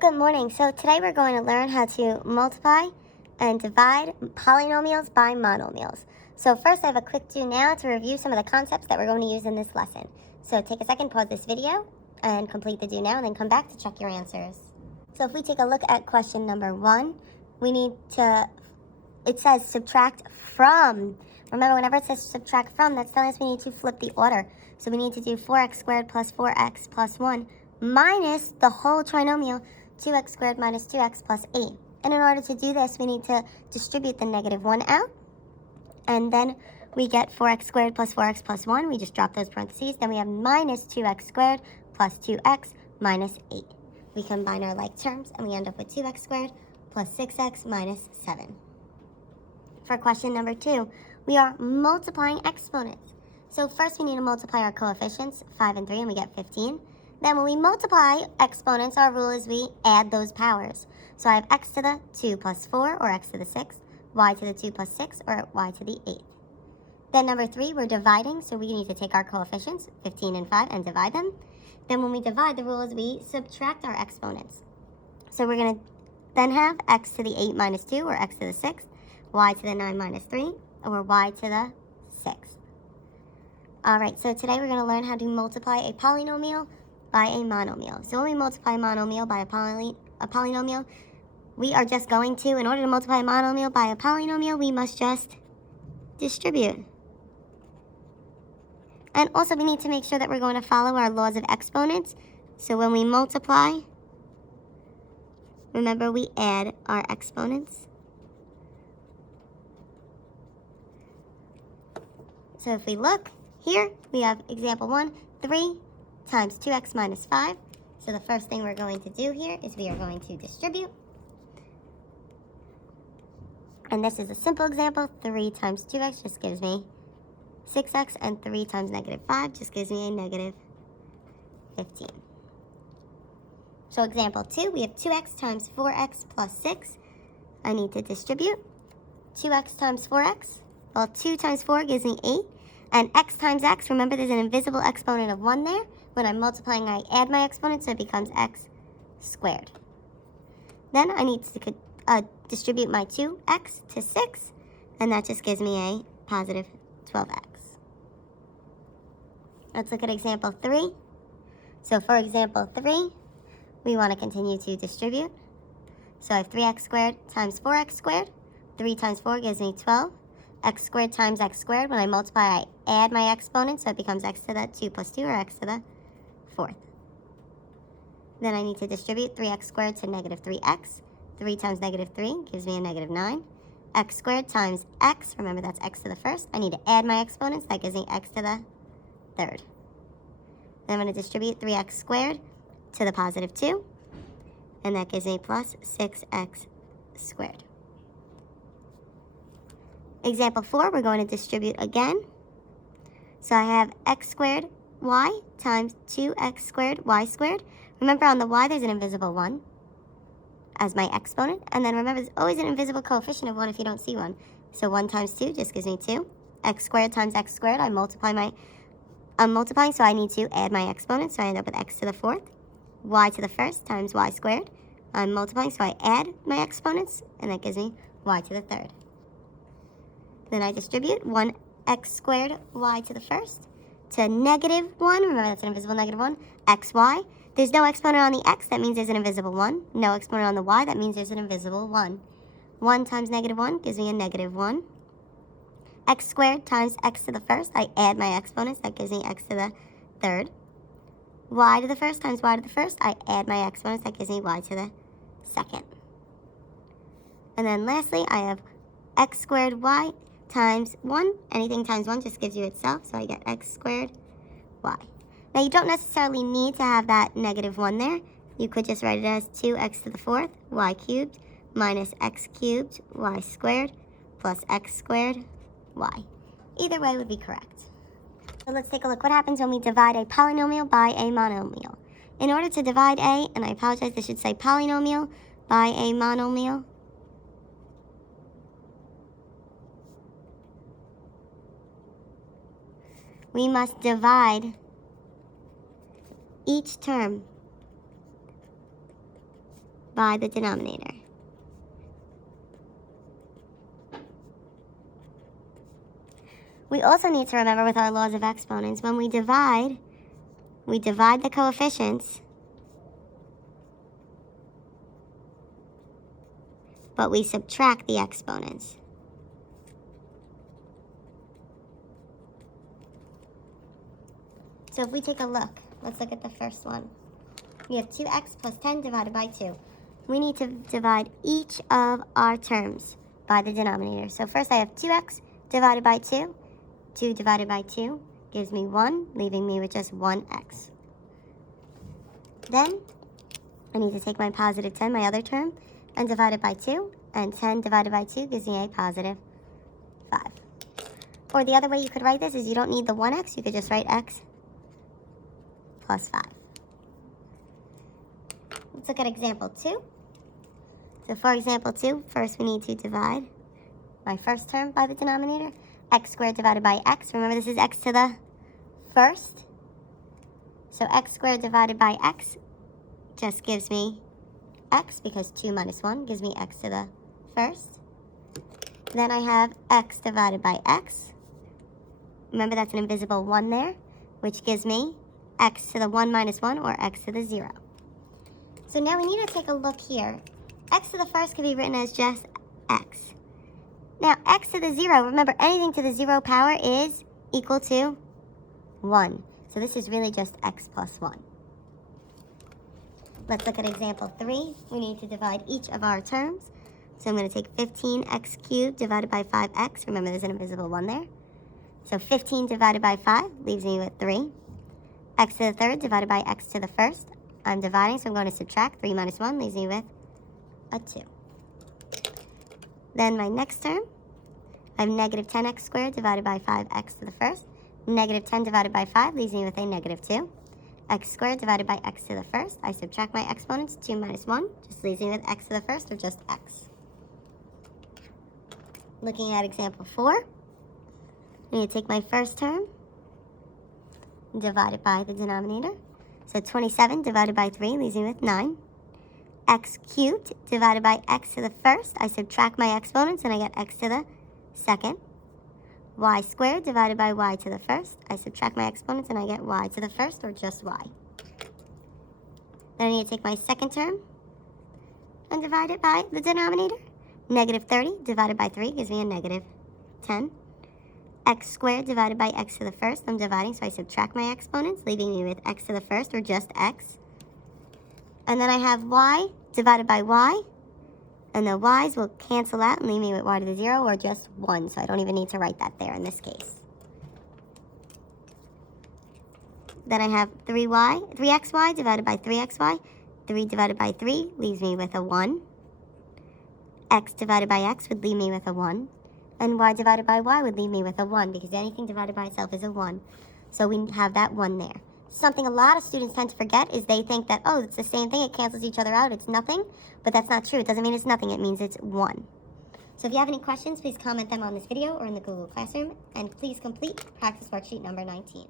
Good morning. So today we're going to learn how to multiply and divide polynomials by monomials. So first I have a quick do now to review some of the concepts that we're going to use in this lesson. So take a second, pause this video, and complete the do now, and then come back to check your answers. So if we take a look at question number 1, it says subtract from. Remember, whenever it says subtract from, that's telling us we need to flip the order. So we need to do 4x squared plus 4x plus 1 minus the whole trinomial 2x squared minus 2x plus 8. And in order to do this, we need to distribute the negative 1 out. And then we get 4x squared plus 4x plus 1. We just drop those parentheses. Then we have minus 2x squared plus 2x minus 8. We combine our like terms, and we end up with 2x squared plus 6x minus 7. For question number 2, we are multiplying exponents. So first we need to multiply our coefficients, 5 and 3, and we get 15. Then when we multiply exponents, our rule is we add those powers. So I have x to the 2 plus 4, or x to the 6, y to the 2 plus 6, or y to the 8. Then number 3, we're dividing, so we need to take our coefficients, 15 and 5, and divide them. Then when we divide, the rule is we subtract our exponents. So we're going to then have x to the 8 minus 2, or x to the 6, y to the 9 minus 3, or y to the 6. All right, so today we're going to learn how to multiply a polynomial by a monomial. So when we multiply a monomial by a polynomial, we are just going to, in order to multiply a monomial by a polynomial, we must just distribute. And also we need to make sure that we're going to follow our laws of exponents. So when we multiply, remember we add our exponents. So if we look here, we have example 1, 3 times 2x minus 5. So the first thing we're going to do here is we are going to distribute. And this is a simple example. 3 times 2x just gives me 6x, and 3 times negative 5 just gives me a negative 15. So example 2, we have 2x times 4x plus 6. I need to distribute. 2x times 4x. Well, 2 times 4 gives me 8. And x times x, remember there's an invisible exponent of 1 there. When I'm multiplying, I add my exponent, so it becomes x squared. Then I need to distribute my 2x to 6, and that just gives me a positive 12x. Let's look at example 3. So for example 3, we want to continue to distribute. So I have 3x squared times 4x squared. 3 times 4 gives me 12. X squared times x squared. When I multiply, I add my exponent, so it becomes x to the 2 plus 2, or x to the 4th. Then I need to distribute 3x squared to negative 3x. 3 times negative 3 gives me a negative 9. X squared times x, remember that's x to the 1st. I need to add my exponents, that gives me x to the 3rd. Then I'm going to distribute 3x squared to the positive 2, and that gives me plus 6x squared. Example 4, we're going to distribute again. So I have x squared y times 2x squared y squared. Remember, on the y, there's an invisible 1 as my exponent. And then remember, there's always an invisible coefficient of 1 if you don't see one. So 1 times 2 just gives me 2. X squared times x squared, I'm multiplying, so I need to add my exponent. So I end up with x to the 4th. Y to the 1st times y squared. I'm multiplying, so I add my exponents, and that gives me y to the 3rd. Then I distribute 1x squared y to the 1st to negative 1. Remember, that's an invisible negative 1. xy. There's no exponent on the x. That means there's an invisible 1. No exponent on the y. That means there's an invisible 1. 1 times negative 1 gives me a negative 1. X squared times x to the 1st. I add my exponents. That gives me x to the 3rd. Y to the 1st times y to the 1st. I add my exponents. That gives me y to the 2nd. And then lastly, I have x squared y times 1. Anything times 1 just gives you itself, so I get x squared y. Now, you don't necessarily need to have that negative 1 there. You could just write it as 2x to the 4th y cubed minus x cubed y squared plus x squared y. Either way would be correct. So let's take a look. What happens when we divide a polynomial by a monomial? In order to divide a, and I apologize, this should say polynomial by a monomial, we must divide each term by the denominator. We also need to remember with our laws of exponents, when we divide the coefficients, but we subtract the exponents. So if we take a look, let's look at the first one. We have 2x plus 10 divided by 2. We need to divide each of our terms by the denominator. So first I have 2x divided by 2. 2 divided by 2 gives me 1, leaving me with just 1x. Then I need to take my positive 10, my other term, and divide it by 2. And 10 divided by 2 gives me a positive 5. Or the other way you could write this is you don't need the 1x. You could just write x plus 5. Let's look at example 2. So for example 2, first we need to divide my first term by the denominator. X squared divided by x. Remember, this is x to the first. So x squared divided by x just gives me x, because 2 minus 1 gives me x to the first. Then I have x divided by x. Remember, that's an invisible 1 there, which gives me x to the 1 minus 1, or x to the 0. So now we need to take a look here. X to the first can be written as just x. Now, x to the 0, remember, anything to the 0 power is equal to 1. So this is really just x plus 1. Let's look at example 3. We need to divide each of our terms. So I'm going to take 15x cubed divided by 5x. Remember, there's an invisible 1 there. So 15 divided by 5 leaves me with 3. X to the third divided by x to the first. I'm dividing, so I'm going to subtract. 3 minus 1 leaves me with a 2. Then my next term, I have negative 10x squared divided by 5x to the first. Negative 10 divided by 5 leaves me with a negative 2. X squared divided by x to the first. I subtract my exponents. 2 minus 1 just leaves me with x to the first, or just x. Looking at example 4, I need to take my first term, divide it by the denominator. So 27 divided by 3 leaves me with 9. X cubed divided by x to the first. I subtract my exponents and I get x to the second. Y squared divided by y to the first. I subtract my exponents and I get y to the first, or just y. Then I need to take my second term and divide it by the denominator. Negative 30 divided by 3 gives me a negative 10. X squared divided by x to the first. I'm dividing, so I subtract my exponents, leaving me with x to the first, or just x. And then I have y divided by y, and the y's will cancel out and leave me with y to the 0, or just 1, so I don't even need to write that there in this case. Then I have 3xy divided by 3xy. 3 divided by 3 leaves me with a 1. X divided by x would leave me with a 1. And y divided by y would leave me with a 1, because anything divided by itself is a 1. So we have that 1 there. Something a lot of students tend to forget is they think that, oh, it's the same thing, it cancels each other out, it's nothing. But that's not true. It doesn't mean it's nothing, it means it's 1. So if you have any questions, please comment them on this video or in the Google Classroom. And please complete practice worksheet number 19.